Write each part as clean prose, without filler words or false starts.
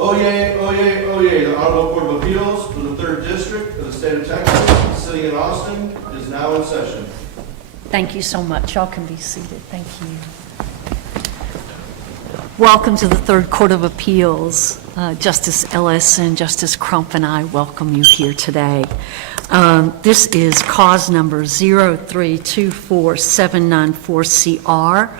Oyez, oyez, oyez. The Honorable Court of Appeals for the 3rd District of the State of Texas, sitting in Austin, is now in session. Thank you so much. Y'all can be seated. Thank you. Welcome to the 3rd Court of Appeals. Justice Ellis and Justice Crump and I welcome you here today. This is cause number 0324794CR,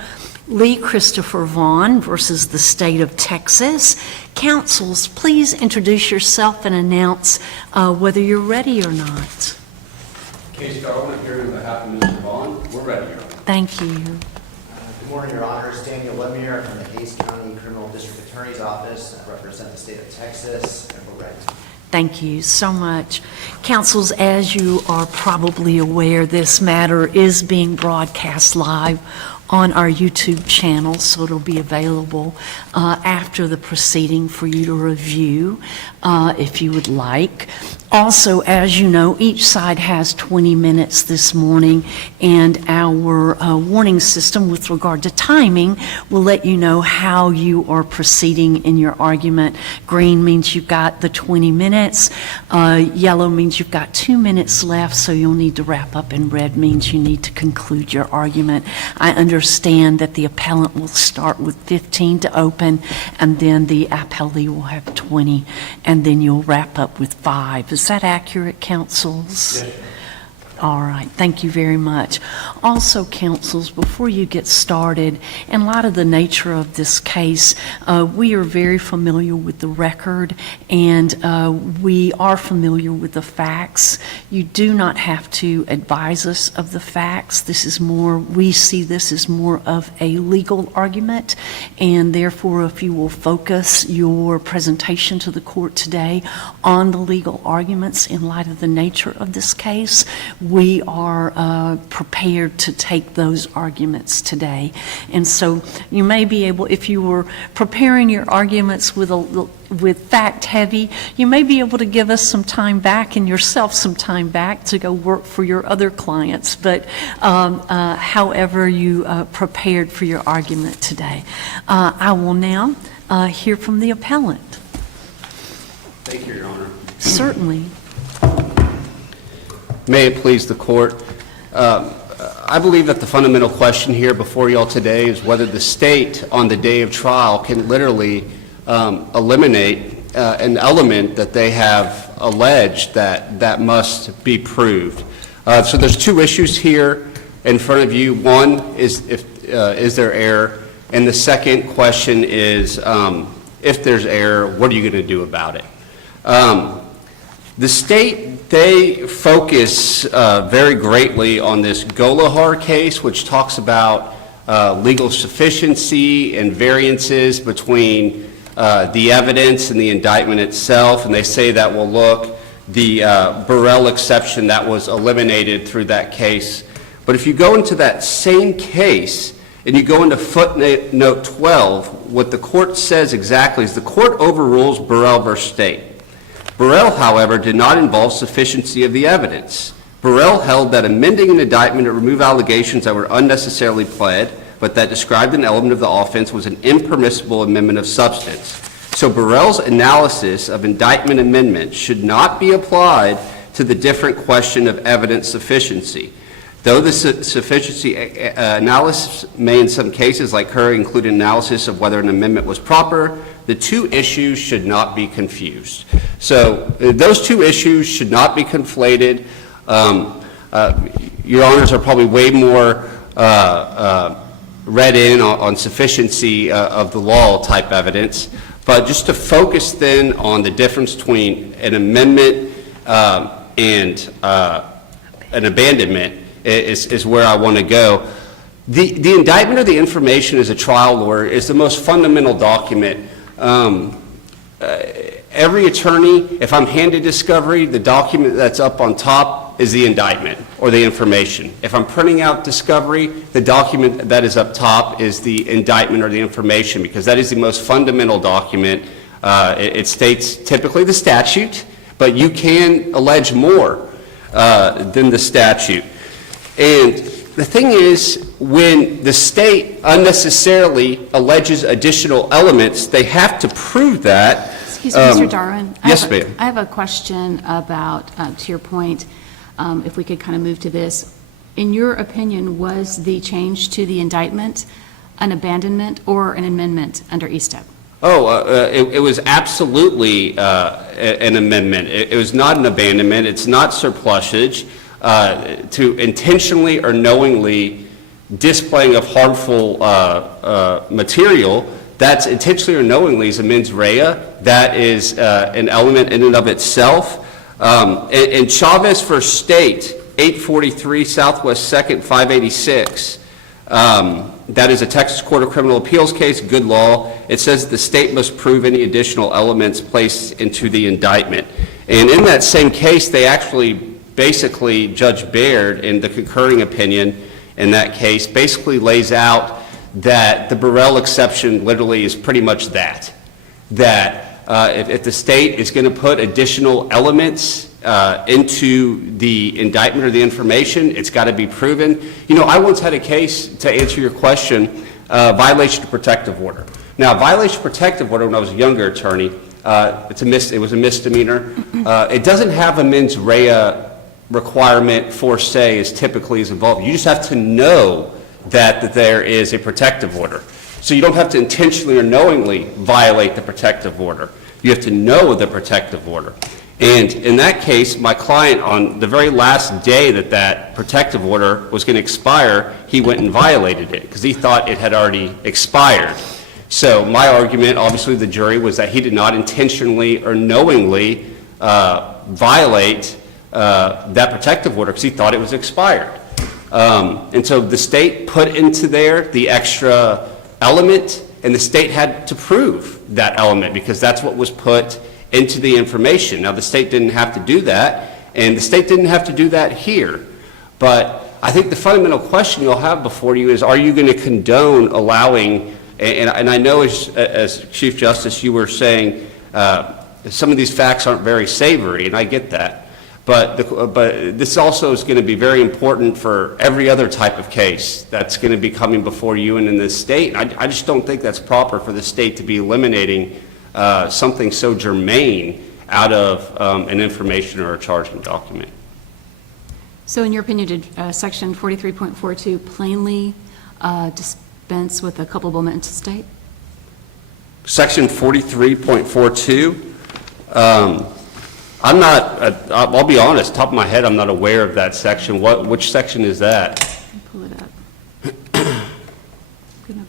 Lee Christopher Vaughn versus the State of Texas. Counsels, please introduce yourself and announce whether you're ready or not. Case Garland, here on behalf of Mr. Vaughn. We're ready, Your Honor. Thank you. Good morning, Your Honors. Daniel Lemire from the Hays County Criminal District Attorney's Office. I represent the state of Texas, and we're ready. Thank you so much. Counsels, as you are probably aware, this matter is being broadcast live on our YouTube channel, so it'll be available after the proceeding for you to review if you would like. Also, as you know, each side has 20 minutes this morning, and our warning system with regard to timing will let you know how you are proceeding in your argument. Green means you've got the 20 minutes. Yellow means you've got 2 minutes left, so you'll need to wrap up, and red means you need to conclude your argument. I understand that the appellant will start with 15 to open, and then the appellee will have 20, and then you'll wrap up with 5. Is that accurate, counsels? Yes. All right, thank you very much. Also, counsels, before you get started, in light of the nature of this case, we are very familiar with the record, and we are familiar with the facts. You do not have to advise us of the facts. This is more, we see this as more of a legal argument, and therefore, if you will focus your presentation to the court today on the legal arguments in light of the nature of this case, we are prepared to take those arguments today. And so you may be able, if you were preparing your arguments with fact heavy, you may be able to give us some time back and yourself some time back to go work for your other clients. But however you prepared for your argument today. I will now hear from the appellant. Thank you, Your Honor. Certainly. May it please the court. I believe that the fundamental question here before you all today is whether the state on the day of trial can literally eliminate an element that they have alleged that must be proved. So there's 2 issues here in front of you. One is is there error? And the second question is if there's error, what are you going to do about it? The state, they focus very greatly on this Golihar case, which talks about legal sufficiency and variances between the evidence and the indictment itself, and they say that will look the Burrell exception that was eliminated through that case. But if you go into that same case and you go into footnote 12, what the court says exactly is the court overrules Burrell versus State. Burrell, however, did not involve sufficiency of the evidence. Burrell held that amending an indictment to remove allegations that were unnecessarily pled, but that described an element of the offense, was an impermissible amendment of substance. So Burrell's analysis of indictment amendment should not be applied to the different question of evidence sufficiency. Though the sufficiency analysis may in some cases, like her, include an analysis of whether an amendment was proper, the 2 issues should not be confused. So those 2 issues should not be conflated. Your honors are probably way more read in on sufficiency of the law type evidence. But just to focus then on the difference between an amendment and an abandonment is where I want to go. The indictment or the information as a trial lawyer is the most fundamental document. Every attorney, if I'm handed discovery, the document that's up on top is the indictment or the information. If I'm printing out discovery, the document that is up top is the indictment or the information, because that is the most fundamental document. It states typically the statute, but you can allege more than the statute. And the thing is, when the state unnecessarily alleges additional elements, they have to prove that Excuse me, Mr. Darwin. Yes, ma'am. I have a question about, to your point, if we could kind of move to this. In your opinion, was the change to the indictment an abandonment or an amendment under ESTEP? It was absolutely an amendment. It was not an abandonment. It's not surplusage. To intentionally or knowingly displaying of harmful material, that's intentionally or knowingly is a mens rea. That is an element in and of itself. In Chavez v. State, 843 Southwest 2nd, 586, that is a Texas Court of Criminal Appeals case, good law. It says the state must prove any additional elements placed into the indictment. And in that same case, they actually, basically, Judge Baird, in the concurring opinion in that case, basically lays out that the Burrell exception literally is pretty much that. That if the state is going to put additional elements into the indictment or the information, it's got to be proven. You know, I once had a case, to answer your question, violation of protective order. Now, violation of protective order, when I was a younger attorney, it was a misdemeanor. It doesn't have a mens rea requirement for se as typically is involved. You just have to know that there is a protective order. So you don't have to intentionally or knowingly violate the protective order. You have to know the protective order. And in that case, my client, on the very last day that that protective order was going to expire, he went and violated it because he thought it had already expired. So my argument, obviously the jury, was that he did not intentionally or knowingly violate that protective order because he thought it was expired. And so the state put into there the extra element, and the state had to prove that element because that's what was put into the information. Now, the state didn't have to do that, and the state didn't have to do that here. But I think the fundamental question you'll have before you is, are you going to condone allowing, and I know as Chief Justice you were saying, some of these facts aren't very savory, and I get that. But this also is going to be very important for every other type of case that's going to be coming before you and in this state. I just don't think that's proper for the state to be eliminating something so germane out of an information or a charging document. So in your opinion, did Section 43.42 plainly dispense with a culpable mental state? Section 43.42, I'm not, I'll be honest, top of my head, I'm not aware of that section. Which section is that? Let me pull it up. Gonna-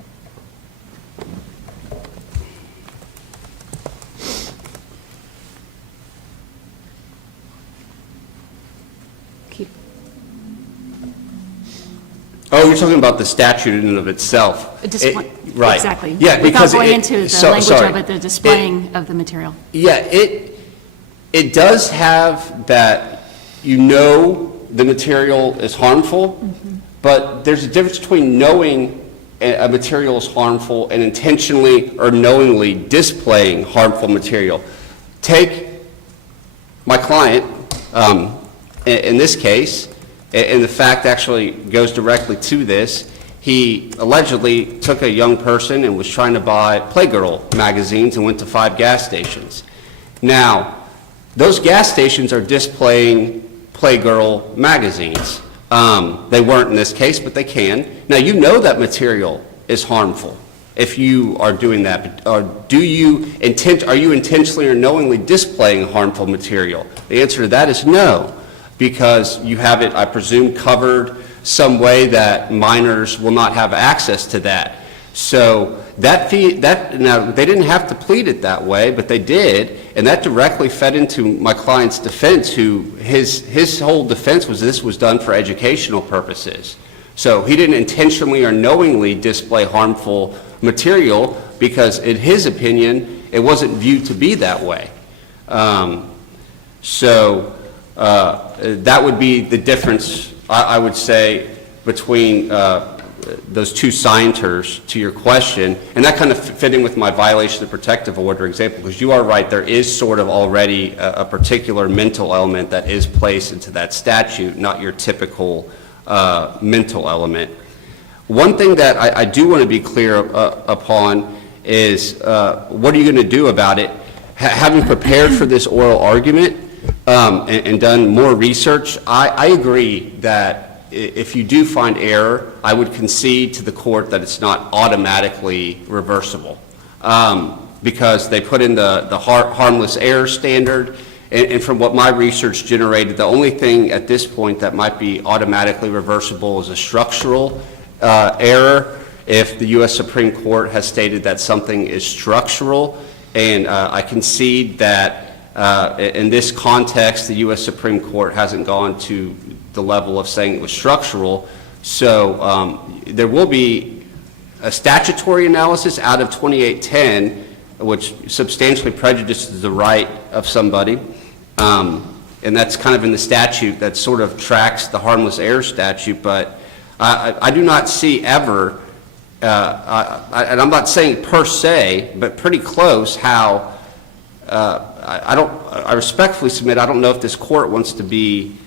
Keep, Oh, you're talking about the statute in and of itself. Right. Exactly. Yeah, Without because going into the language sorry. of it, the displaying of the material. Yeah, it does have that, you know the material is harmful, but there's a difference between knowing a material is harmful and intentionally or knowingly displaying harmful material. Take my client, in this case, and the fact actually goes directly to this. He allegedly took a young person and was trying to buy Playgirl magazines and went to 5 gas stations. Now, those gas stations are displaying Playgirl magazines. They weren't in this case, but they can. Now, you know that material is harmful if you are doing that. Or are you intentionally or knowingly displaying harmful material? The answer to that is no, because you have it, I presume, covered some way that minors will not have access to that. So now they didn't have to plead it that way, but they did, and that directly fed into my client's defense, who his whole defense was this was done for educational purposes. So he didn't intentionally or knowingly display harmful material because, in his opinion, it wasn't viewed to be that way. That would be the difference, I would say, between those two signatures to your question, and that kind of fit in with my violation of the protective order example, because you are right, there is sort of already a particular mental element that is placed into that statute, not your typical mental element. One thing that I do want to be clear upon is what are you going to do about it? having prepared for this oral argument and done more research, I agree that if you do find error, I would concede to the court that it's not automatically reversible, because they put in the harmless error standard, and from what my research generated, the only thing at this point that might be automatically reversible is a structural error, if the U.S. Supreme Court has stated that something is structural. And I concede that in this context, the U.S. Supreme Court hasn't gone to the level of saying it was structural. So there will be a statutory analysis out of 2810, which substantially prejudices the right of somebody. And that's kind of in the statute that sort of tracks the harmless error statute. But I do not see ever, and I'm not saying per se, but pretty close, how I respectfully submit, I don't know if this court wants to be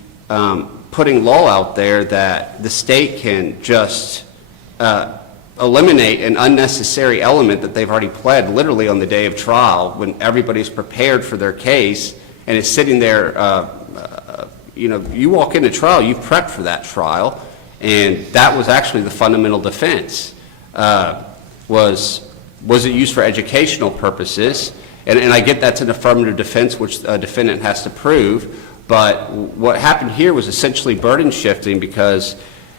putting law out there that the state can just eliminate an unnecessary element that they've already pled literally on the day of trial, when everybody's prepared for their case and is sitting there. You walk into trial, you've prepped for that trial, and that was actually the fundamental defense. Was it used for educational purposes? And I get that's an affirmative defense, which a defendant has to prove. But what happened here was essentially burden shifting, because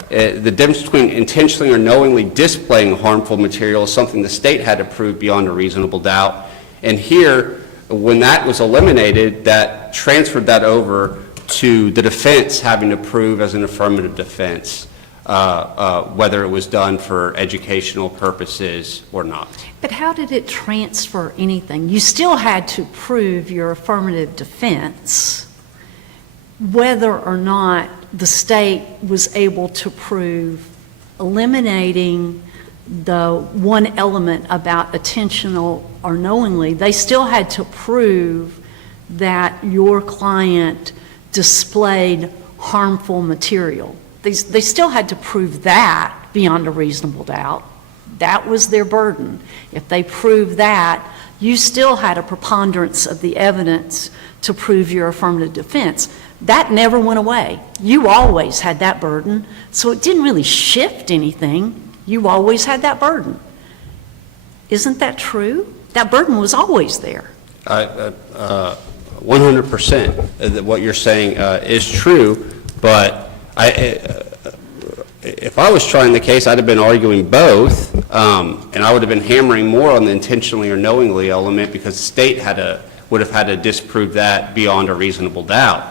the difference between intentionally or knowingly displaying harmful material is something the state had to prove beyond a reasonable doubt. And here, when that was eliminated, that transferred that over to the defense having to prove as an affirmative defense whether it was done for educational purposes or not. But how did it transfer anything? You still had to prove your affirmative defense, whether or not the state was able to prove eliminating the one element about intentional or knowingly. They still had to prove that your client displayed harmful material. They still had to prove that beyond a reasonable doubt. That was their burden. If they proved that, you still had a preponderance of the evidence to prove your affirmative defense. That never went away. You always had that burden, so it didn't really shift anything. You always had that burden. Isn't that true? That burden was always there. 100% what you're saying is true, but if I was trying the case, I'd have been arguing both, and I would have been hammering more on the intentionally or knowingly element, because the state would have had to disprove that beyond a reasonable doubt,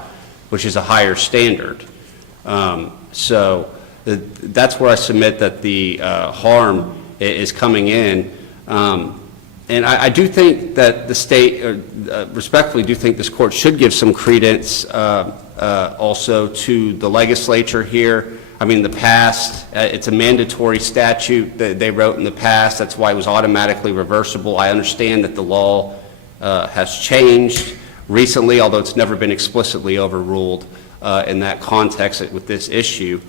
which is a higher standard. So that's where I submit that the harm is coming in. And I do think that the state, respectfully do think this court should give some credence also to the legislature here. I mean, in the past, it's a mandatory statute that they wrote in the past. That's why it was automatically reversible. I understand that the law has changed recently, although it's never been explicitly overruled in that context with this issue.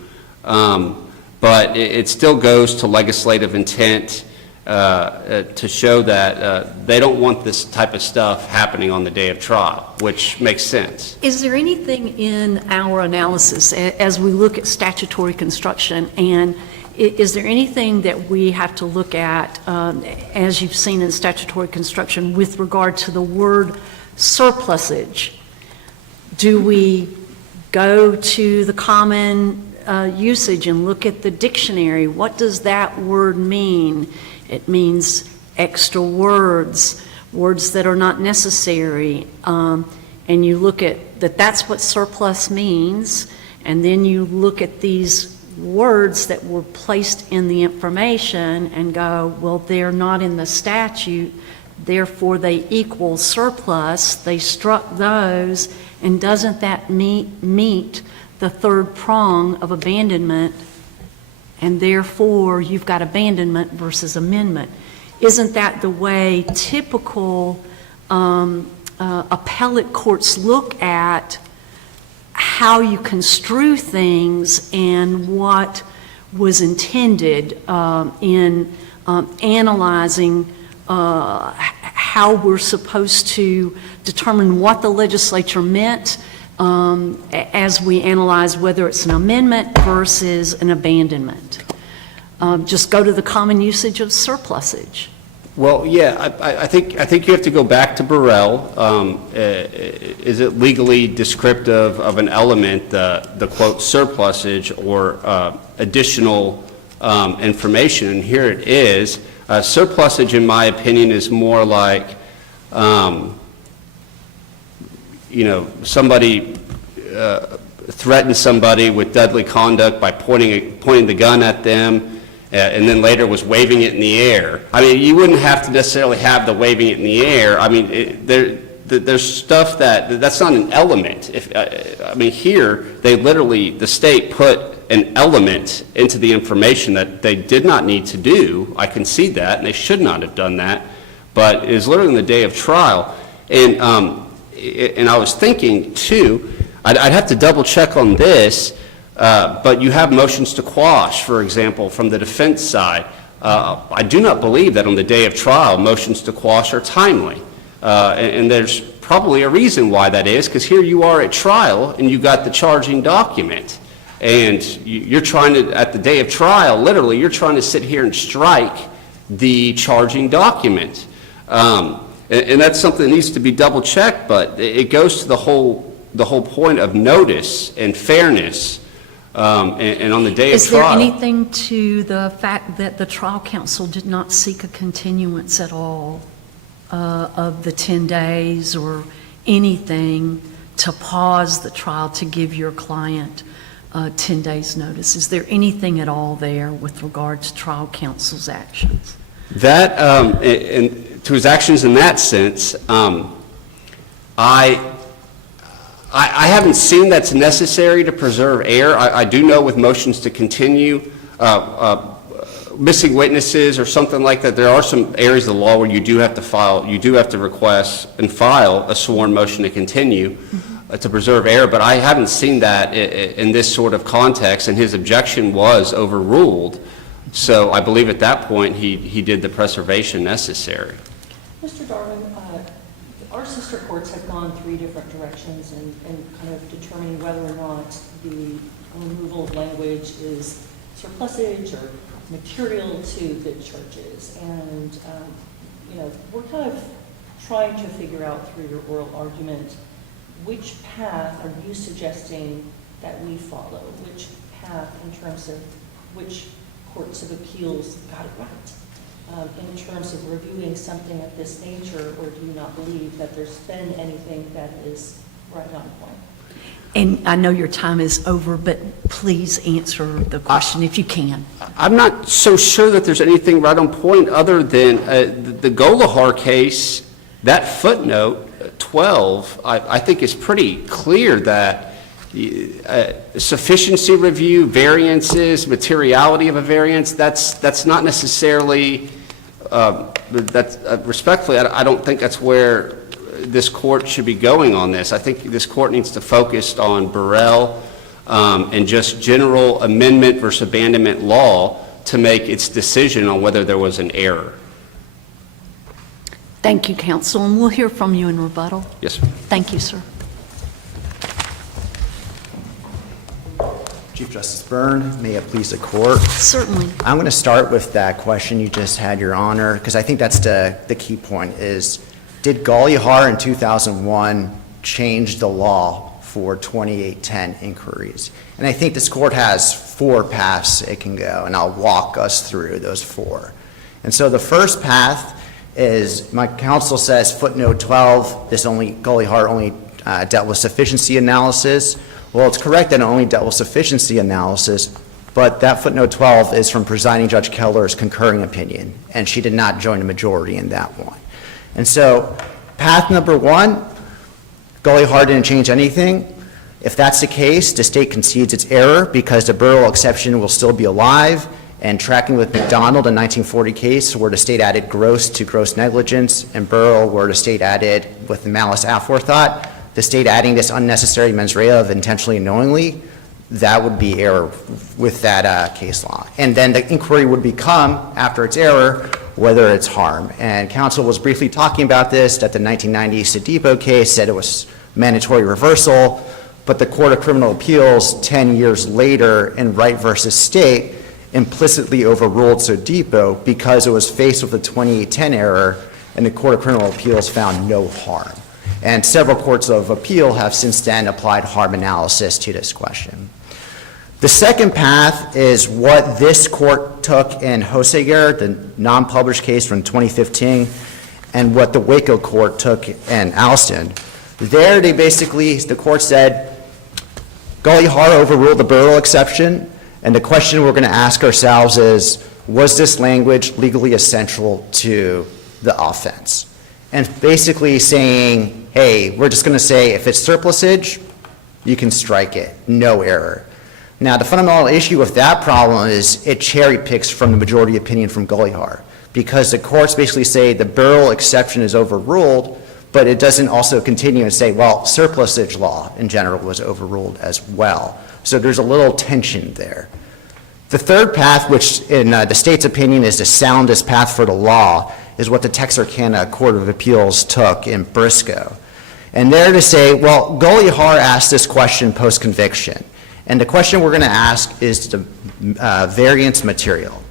But it still goes to legislative intent to show that they don't want this type of stuff happening on the day of trial, which makes sense. Is there anything in our analysis, as we look at statutory construction, and is there anything that we have to look at, as you've seen in statutory construction, with regard to the word surplusage? Do we go to the common usage and look at the dictionary? What does that word mean? It means extra words, words that are not necessary. And you look at that's what surplus means, and then you look at these words that were placed in the information and go, well, they're not in the statute, therefore they equal surplus. They struck those, and doesn't that meet the third prong of abandonment? And therefore, you've got abandonment versus amendment. Isn't that the way typical appellate courts look at how you construe things and what was intended in analyzing how we're supposed to determine what the legislature meant as we analyze whether it's an amendment versus an abandonment. Just go to the common usage of surplusage. Well, yeah, I think you have to go back to Burrell. Is it legally descriptive of an element, the quote surplusage or additional information? And here it is. Surplusage, in my opinion, is more like, somebody threatened somebody with deadly conduct by pointing the gun at them, and then later was waving it in the air. I mean, you wouldn't have to necessarily have the waving it in the air. I mean, there's stuff that's not an element. Here, the state put an element into the information that they did not need to do. I concede that, and they should not have done that. But it is literally on the day of trial. And I was thinking, too, I'd have to double check on this, but you have motions to quash, for example, from the defense side. I do not believe that on the day of trial, motions to quash are timely. And there's probably a reason why that is, because here you are at trial, and you got the charging document. And you're trying to, at the day of trial, literally, you're trying to sit here and strike the charging document. And that's something that needs to be double-checked, but it goes to the whole point of notice and fairness. And on the day of trial. Is there anything to the fact that the trial counsel did not seek a continuance at all of the 10 days or anything to pause the trial to give your client 10 days notice? Is there anything at all there with regard to trial counsel's actions? That, and to his actions in that sense, I haven't seen that's necessary to preserve error. I do know with motions to continue, missing witnesses or something like that, there are some areas of the law where you do have to request and file a sworn motion to continue to preserve error, but I haven't seen that in this sort of context, and his objection was overruled. So I believe at that point he did the preservation necessary. Mr. Darwin, our sister courts have gone 3 different directions in kind of determining whether or not the removal of language is surplusage or material to the churches. And, we're kind of trying to figure out through your oral argument, which path are you suggesting that we follow? Which path in terms of which courts of appeals got it right? In terms of reviewing something of this nature, or do you not believe that there's been anything that is right on point? And I know your time is over, but please answer the question if you can. I'm not so sure that there's anything right on point other than the Golihar case. That footnote 12, I think is pretty clear that sufficiency review, variances, materiality of a variance, that's not necessarily, respectfully, I don't think that's where this court should be going on this. I think this court needs to focus on Burrell and just general amendment versus abandonment law to make its decision on whether there was an error. Thank you, counsel, and we'll hear from you in rebuttal. Yes, sir. Thank you, sir. Chief Justice Byrne, may it please the court. Certainly. I'm going to start with that question you just had, Your Honor, because I think that's the key point is, did Golihar in 2001 change the law for 2810 inquiries? And I think this court has 4 paths it can go, and I'll walk us through those 4. And so the first path is, my counsel says footnote 12, Golihar only dealt with sufficiency analysis. Well, it's correct that it only dealt with sufficiency analysis, but that footnote 12 is from presiding Judge Keller's concurring opinion, and she did not join a majority in that one. And so path number 1, Golihar didn't change anything. If that's the case, the state concedes its error because the Burrell exception will still be alive, and tracking with McDonald, a 1940 case where the state added gross to gross negligence, and Burrell where the state added with the malice aforethought, the state adding this unnecessary mens rea of intentionally and knowingly, that would be error with that case law. And then the inquiry would become, after its error, whether it's harm. And counsel was briefly talking about this, that the 1990 Sedipo case said it was mandatory reversal, but the Court of Criminal Appeals 10 years later in Wright versus State implicitly overruled Sedipo because it was faced with a 2010 error, and the Court of Criminal Appeals found no harm. And several courts of appeal have since then applied harm analysis to this question. The second path is what this court took in Hoseger, the non-published case from 2015, and what the Waco court took in Alston. There, the court said, Gully Har overruled the Burrell exception, and the question we're going to ask ourselves is, was this language legally essential to the offense? And basically saying, hey, we're just going to say if it's surplusage, you can strike it, no error. Now, the fundamental issue with that problem is it cherry picks from the majority opinion from Gully Har, because the courts basically say the Burrell exception is overruled, but it doesn't also continue and say, well, surplusage law in general was overruled as well. So there's a little tension there. The third path, which in the state's opinion is the soundest path for the law, is what the Texarkana Court of Appeals took in Briscoe. And there to say, well, Gully Har asked this question post-conviction. And the question we're going to ask is the variance material.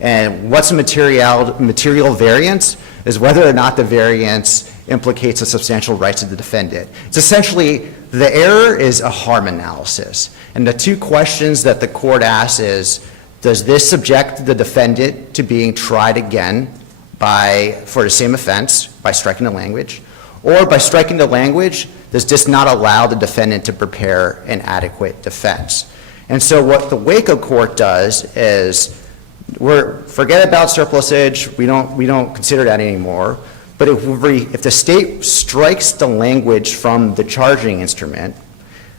And what's a material variance is whether or not the variance implicates the substantial rights of the defendant. It's essentially, the error is a harm analysis. And the two questions that the court asks is, does this subject the defendant to being tried again for the same offense by striking the language? Or by striking the language, does this not allow the defendant to prepare an adequate defense? And so what the Waco court does is, forget about surplusage, we don't consider that anymore. But if the state strikes the language from the charging instrument,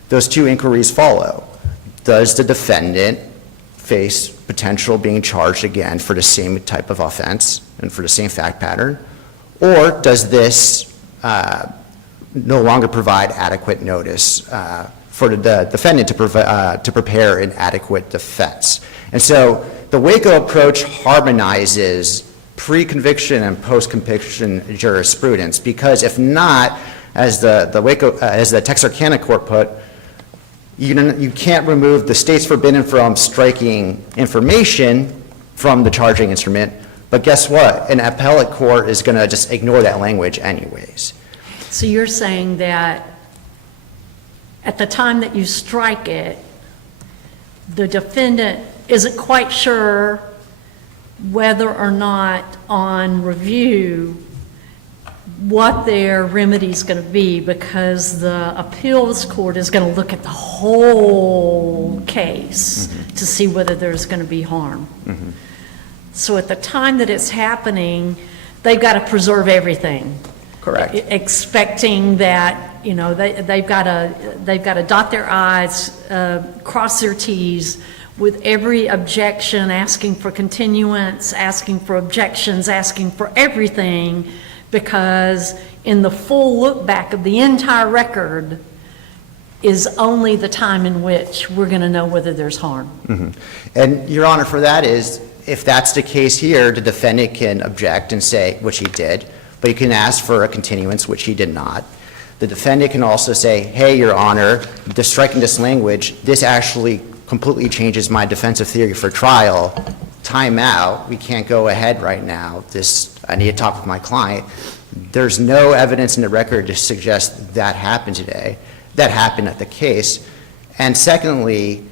those two inquiries follow. Does the defendant face potential being charged again for the same type of offense and for the same fact pattern? Or does this no longer provide adequate notice for the defendant to prepare an adequate defense? And so the Waco approach harmonizes pre-conviction and post-conviction jurisprudence, because if not, as the Texarkana court put, you can't remove the state's forbidden from striking information from the charging instrument, but guess what? An appellate court is going to just ignore that language anyways. So you're saying that at the time that you strike it, the defendant isn't quite sure whether or not on review what their remedy is going to be, because the appeals court is going to look at the whole case to see whether there's going to be harm. So at the time that it's happening, they've got to preserve everything. Correct. Expecting that, you know, they've got to dot their I's, cross their T's, with every objection, asking for continuance, asking for objections, asking for everything, because in the full look back of the entire record is only the time in which we're going to know whether there's harm. And Your Honor, for that is, if that's the case here, the defendant can object and say, which he did, but he can ask for a continuance, which he did not. The defendant can also say, hey, Your Honor, striking this language, this actually completely changes my defensive theory for trial. Time out. We can't go ahead right now. I need to talk with my client. There's no evidence in the record to suggest that happened today. That happened at the case. And secondly,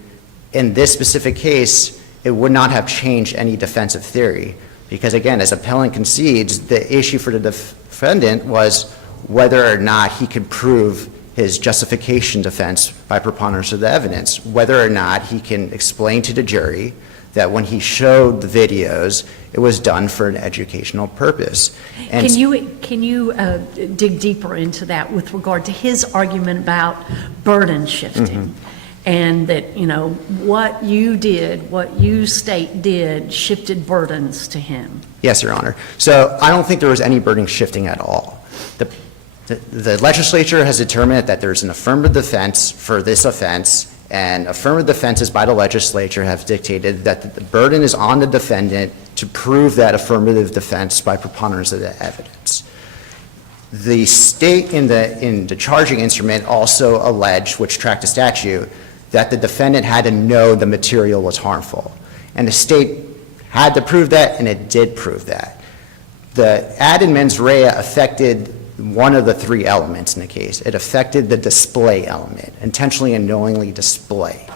in this specific case, it would not have changed any defensive theory. Because again, as appellant concedes, the issue for the defendant was whether or not he could prove his justification defense by preponderance of the evidence, whether or not he can explain to the jury that when he showed the videos, it was done for an educational purpose. And Can you dig deeper into that with regard to his argument about burden shifting? And that, you know, what you did, what you state did, shifted burdens to him? Yes, Your Honor. So I don't think there was any burden shifting at all. The legislature has determined that there's an affirmative defense for this offense, and affirmative defenses by the legislature have dictated that the burden is on the defendant to prove that affirmative defense by preponderance of the evidence. The state in the charging instrument also alleged, which tracked the statute, that the defendant had to know the material was harmful. And the state had to prove that, and it did prove that. The added mens rea affected one of the three elements in the case. It affected the display element, intentionally and knowingly display.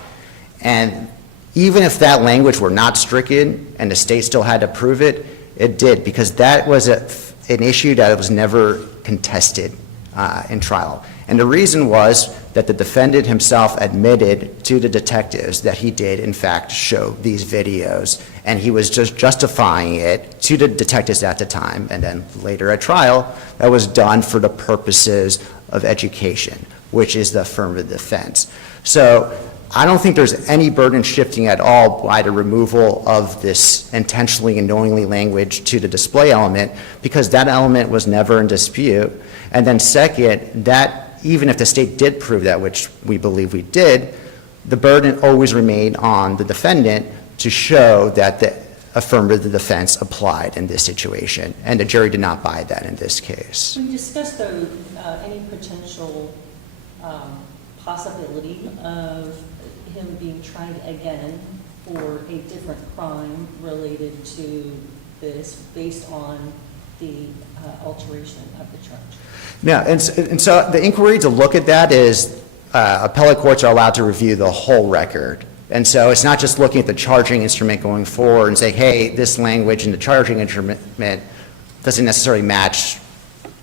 And even if that language were not stricken and the state still had to prove it, it did, because that was an issue that was never contested in trial. And the reason was that the defendant himself admitted to the detectives that he did, in fact, show these videos, and he was just justifying it to the detectives at the time, and then later at trial, that was done for the purposes of education, which is the affirmative defense. So I don't think there's any burden shifting at all by the removal of this intentionally and knowingly language to the display element, because that element was never in dispute. And then second, that even if the state did prove that, which we believe we did, the burden always remained on the defendant to show that the affirmative defense applied in this situation, and the jury did not buy that in this case. We discussed, though, any potential possibility of him being tried again for a different crime related to this based on the alteration of the charge. Yeah, and so the inquiry to look at that is appellate courts are allowed to review the whole record. And so it's not just looking at the charging instrument going forward and saying, hey, this language in the charging instrument doesn't necessarily match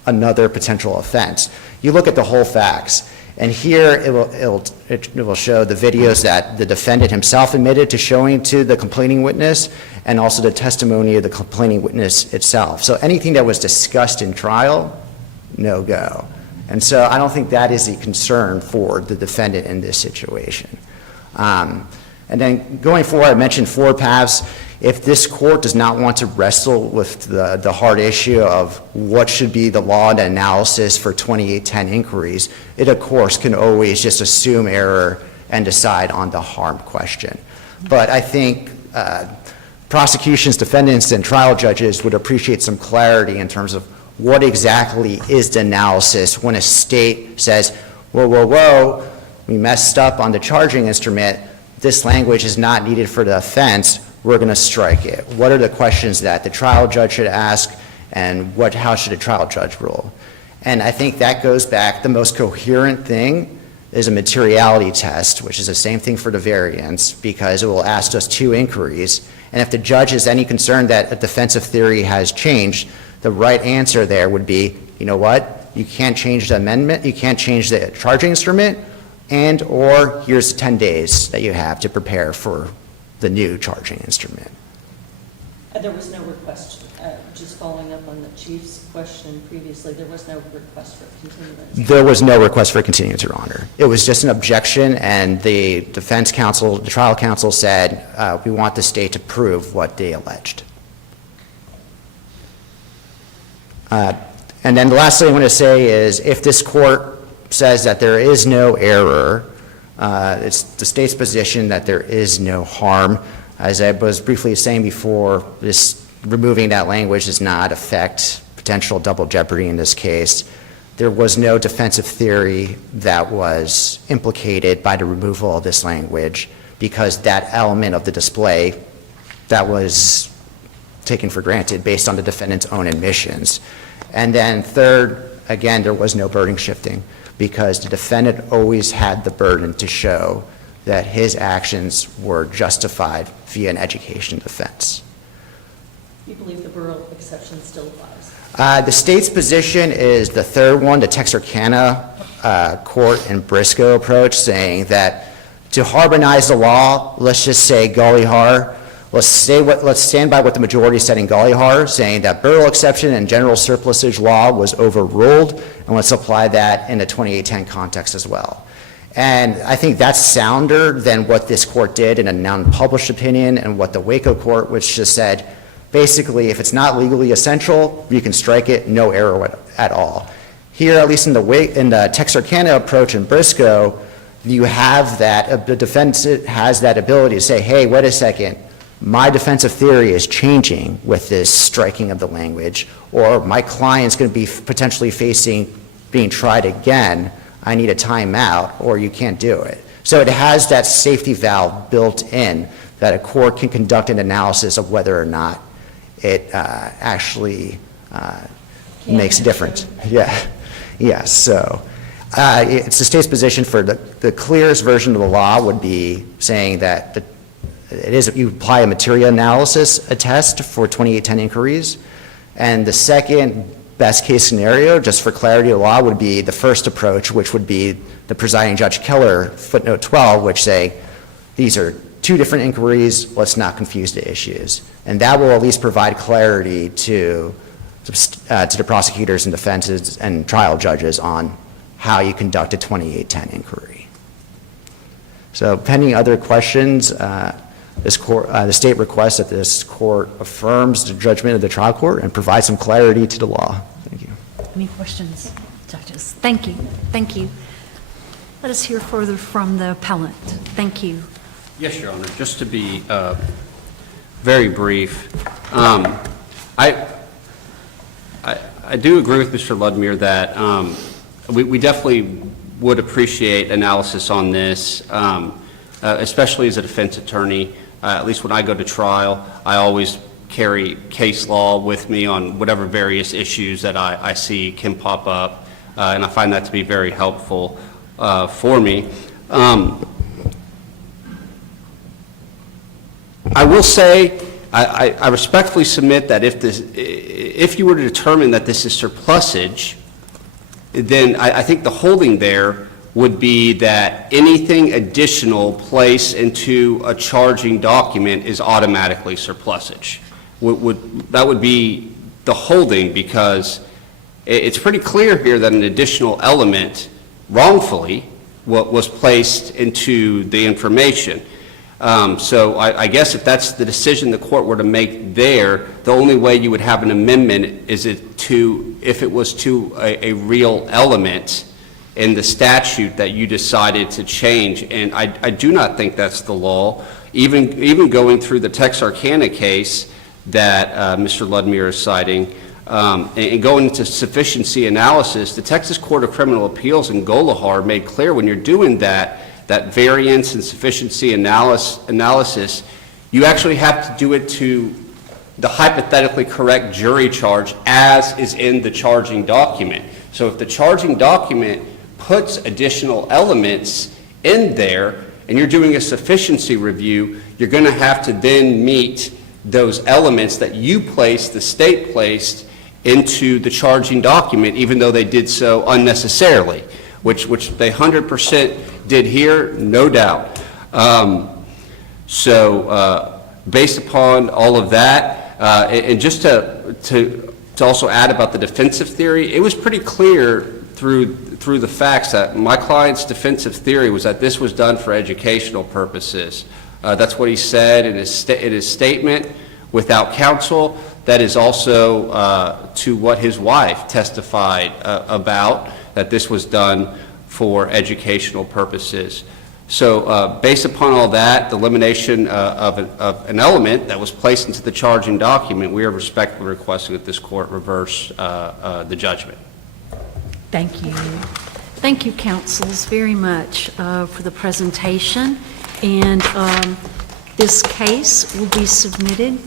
another potential offense. You look at the whole facts. And here it will show the videos that the defendant himself admitted to showing to the complaining witness, and also the testimony of the complaining witness itself. So anything that was discussed in trial, no go. And so I don't think that is a concern for the defendant in this situation. And then going forward, I mentioned 4 paths. If this court does not want to wrestle with the hard issue of what should be the law and analysis for 2810 inquiries, it of course can always just assume error and decide on the harm question. But I think prosecutions, defendants, and trial judges would appreciate some clarity in terms of what exactly is the analysis when a state says, whoa, whoa, whoa, we messed up on the charging instrument, this language is not needed for the offense, we're going to strike it. What are the questions that the trial judge should ask, and how should a trial judge rule? And I think that goes back, the most coherent thing is a materiality test, which is the same thing for the variance, because it will ask us 2 inquiries. And if the judge has any concern that a defensive theory has changed, the right answer there would be, you know what, you can't change the amendment, you can't change the charging instrument, and or here's 10 days that you have to prepare for the new charging instrument. There was no request, just following up on the Chief's question previously, there was no request for continuance. There was no request for continuance, Your Honor. It was just an objection, and the defense counsel, the trial counsel said, we want the state to prove what they alleged. And then the last thing I want to say is, if this court says that there is no error, it's the state's position that there is no harm. As I was briefly saying before, removing that language does not affect potential double jeopardy in this case. There was no defensive theory that was implicated by the removal of this language, because that element of the display that was taken for granted based on the defendant's own admissions. And then third, again, there was no burden shifting, because the defendant always had the burden to show that his actions were justified via an education defense. You believe the Burrell exception still applies? The state's position is the third one, the Texarkana court and Briscoe approach, saying that to harmonize the law, let's just say Gully Har. Let's stand by what the majority said in Gully Har, saying that Burrell exception and general surplusage law was overruled, and let's apply that in the 2810 context as well. And I think that's sounder than what this court did in a non-published opinion, and what the Waco court, which just said, basically, if it's not legally essential, you can strike it, no error at all. Here, at least in the Texarkana approach in Briscoe, you have that, the defense has that ability to say, hey, wait a second, my defensive theory is changing with this striking of the language, or my client's going to be potentially facing being tried again, I need a timeout, or you can't do it. So it has that safety valve built in that a court can conduct an analysis of whether or not it actually makes a difference. Yeah, yes, so it's the state's position for the clearest version of the law would be saying that it is, you apply a materia analysis, a test for 2810 inquiries, and the second best case scenario, just for clarity of law, would be the first approach, which would be the presiding Judge Keller footnote 12, which say, these are two different inquiries, let's not confuse the issues. And that will at least provide clarity to the prosecutors and defenses and trial judges on how you conduct a 2810 inquiry. So pending other questions, the state requests that this court affirms the judgment of the trial court and provides some clarity to the law. Thank you. Any questions, judges? Thank you. Thank you. Let us hear further from the appellant. Thank you. Yes, Your Honor. Just to be very brief, I do agree with Mr. Ludmere that we definitely would appreciate analysis on this, especially as a defense attorney. At least when I go to trial, I always carry case law with me on whatever various issues that I see can pop up, and I find that to be very helpful for me. I will say, I respectfully submit that if you were to determine that this is surplusage, then I think the holding there would be that anything additional placed into a charging document is automatically surplusage. That would be the holding, because it's pretty clear here that an additional element wrongfully was placed into the information. So I guess if that's the decision the court were to make there, the only way you would have an amendment is if it was to a real element in the statute that you decided to change. And I do not think that's the law. Even going through the Texarkana case that Mr. Ludmere is citing, and going into sufficiency analysis, the Texas Court of Criminal Appeals in Golihar made clear when you're doing that variance and sufficiency analysis, you actually have to do it to the hypothetically correct jury charge as is in the charging document. So if the charging document puts additional elements in there and you're doing a sufficiency review, you're going to have to then meet those elements that you placed, the state placed, into the charging document, even though they did so unnecessarily, which they 100% did here, no doubt. Based upon all of that, and just to also add about the defensive theory, it was pretty clear through the facts that my client's defensive theory was that this was done for educational purposes. That's what he said in his statement without counsel. That is also to what his wife testified about, that this was done for educational purposes. So based upon all that, the elimination of an element that was placed into the charging document, we are respectfully requesting that this court reverse the judgment. Thank you. Thank you, counsels, very much for the presentation. And this case will be submitted,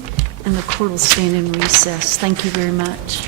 and the court will stand in recess. Thank you very much.